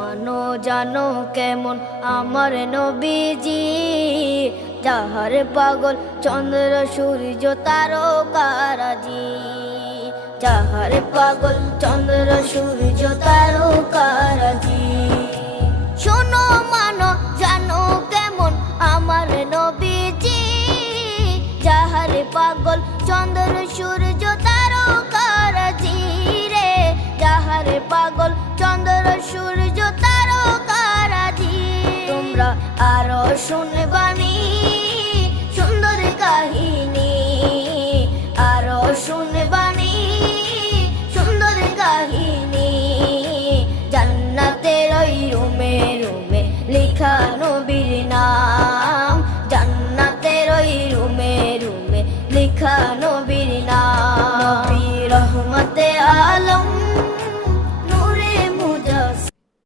মানো জানো কেমন আমার নবীজি, যাহার পাগল চন্দ্র সূর্য তারকারাজি, যাহার পাগল চন্দ্র সূর্য তারকারাজি। শোনো মানো জানো কেমন আমার নবীজি, যাহার পাগল চন্দ্র সূর্য তারকারাজি রে, যাহার পাগল চন্দ্র সূর্য তারকারাজি। তোমরা আরো শুনে